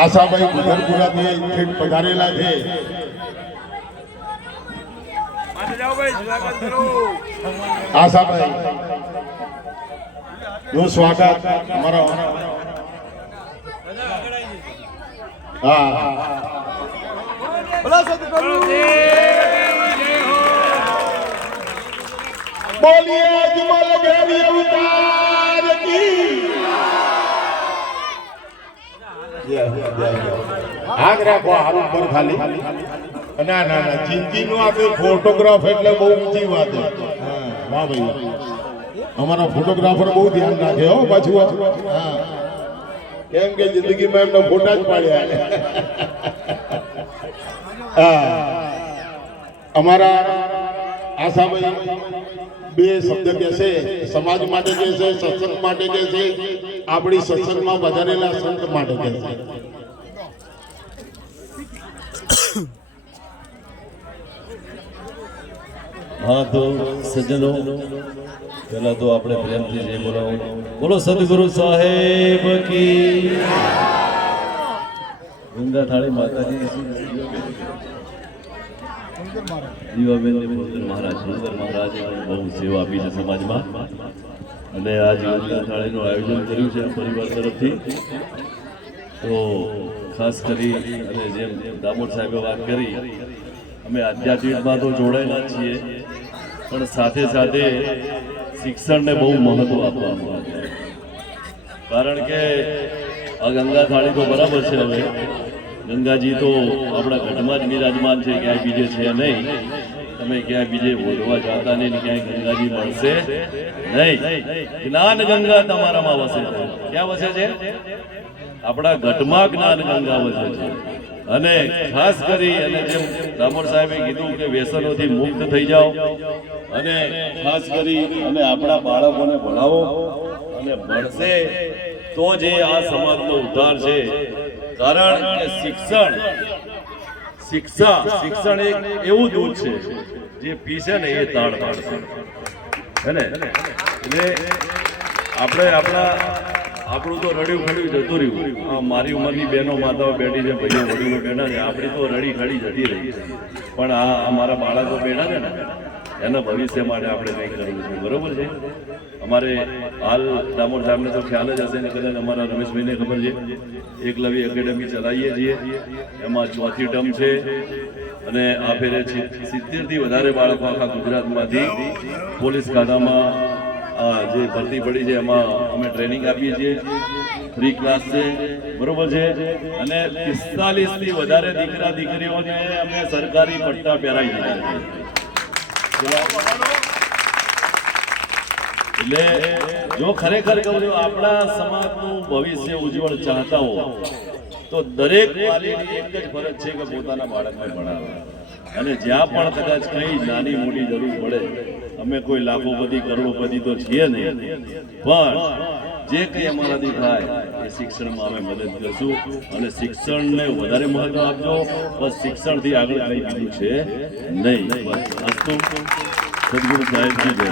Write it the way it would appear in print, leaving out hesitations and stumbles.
આશાભાઈ ગુજરપુરાથી ઠેઠ પધારેલા છે. આશાભાઈ નું સ્વાગત અમારો. હા બોલીએ અજમલ ગેરી અવતાર કી. આગ રાખો હારું પર ખાલી. ના ના ના જિંદગીનો આ ફોટોગ્રાફ એટલે બહુ ઊંચી વાત છે. વાહ ભાઈ અમારા ફોટોગ્રાફર બહુ ધ્યાન રાખે હો પાછું. હા કેમ કે જિંદગીમાં એમને ફોટા જ પાડ્યા. હા અમારા આશાભાઈ બે શબ્દ કહેશે, સમાજ માટે કહેશે, સત્સંગ માટે કહેશે, આપણી સત્સંગમાં વધારેલા સંત માટે કહેશે. हाँ तो सज्जनों पहला तो आपने प्रेमથી जय बोलाओ. बोलो सदगुरु साहेब की. गंगा थाળી माताजी દીવાબેન મહારાજ સુંદર મહારાજ બહુ સેવા આપી છે સમાજમાં અને આજ ગંગા થાળીનું આયોજન કર્યું છે પરિવાર તરફથી. તો ખાસ કરી અને જેમ દામોદ સાહેબે વાત કરી અમે આધ્યાત્મિકમાં તો જોડાયેલા છીએ પણ સાથે સાથે શિક્ષણને બહુ મહત્વ આપવાનું છે. કારણ કે આ ગંગા થાળી તો બરાબર છે, હવે ગંગાજી તો આપણા ઘટમાં જ બિરાજમાન છે, ક્યાંય બીજે છે નહીં. તમે ક્યાંય બીજે બોલવા જતા નહીં, ક્યાંય ગંગાજી મળશે નહીં. જ્ઞાન ગંગા તમારામાં વસે છે. ક્યાં વસે છે? આપણા ઘટમાં જ્ઞાન ગંગા વસે છે. અને ખાસ કરી અને જેમ દામોદ સાહેબે કીધું કે વ્યસનોથી મુક્ત થઈ જાઓ અને ખાસ કરી અને આપણા બાળકોને ભણાવો અને ભણશે તો જ આ સમાજનો ઉદ્ધાર છે. કારણ કે શિક્ષણ એક એવું દૂધ છે જે પીશે ને એ તાળ પાડશે. હે ને? એટલે આપણે આપણું તો રડ્યું ખડ્યું જતું રહ્યું. મારી ઉંમરની બહેનો માતાઓ બેઠી છે, ભાઈઓ વડીલો બેઠા છે, આપણી તો રડી ખડી જતી રહી. પણ આ અમારા બાળકો બેઠા છે ને એના ભવિષ્ય માટે આપણે કંઈક કરવું છે. બરોબર છે? અમારે હાલ દામોદ સાહેબને તો ખ્યાલ જ હશે ને, કદાચ અમારા રમેશભાઈને ખબર છે, એકલવ્ય એકેડમી ચલાવીએ છીએ. એમાં 4th ટર્મ છે અને આ ફેરે 70થી વધારે બાળકો આખા ગુજરાતમાંથી પોલીસ ખાતામાં જે ભરતી પડી છે એમાં અમે ટ્રેનિંગ આપીએ છીએ. ફ્રી ક્લાસ છે. બરોબર છે? અને 45થી વધારે દીકરા દીકરીઓને અમે સરકારી પટ્ટા પહેરાવી દીધા છે. એટલે જો ખરેખર કહું છું આપણા સમાજનું ભવિષ્ય ઉજ્જવળ ચાહતા હો તો દરેક વાલીની એક જ ફરજ છે કે પોતાના બાળકને ભણાવે. અને જ્યાં પણ કદાચ કંઈ નાની મોટી જરૂર પડે, અમે કોઈ લાખોપતિ કરોડોપતિ તો છીએ નહીં, પણ જે કંઈ અમારાથી થાય એ શિક્ષણમાં અમે મદદ કરશું. અને શિક્ષણને વધારે મહત્વ આપજો. બસ શિક્ષણથી આગળ કંઈ બીજું છે નહીં. બસ અસ્તુ. સદગુરુ સાહેબજી જય.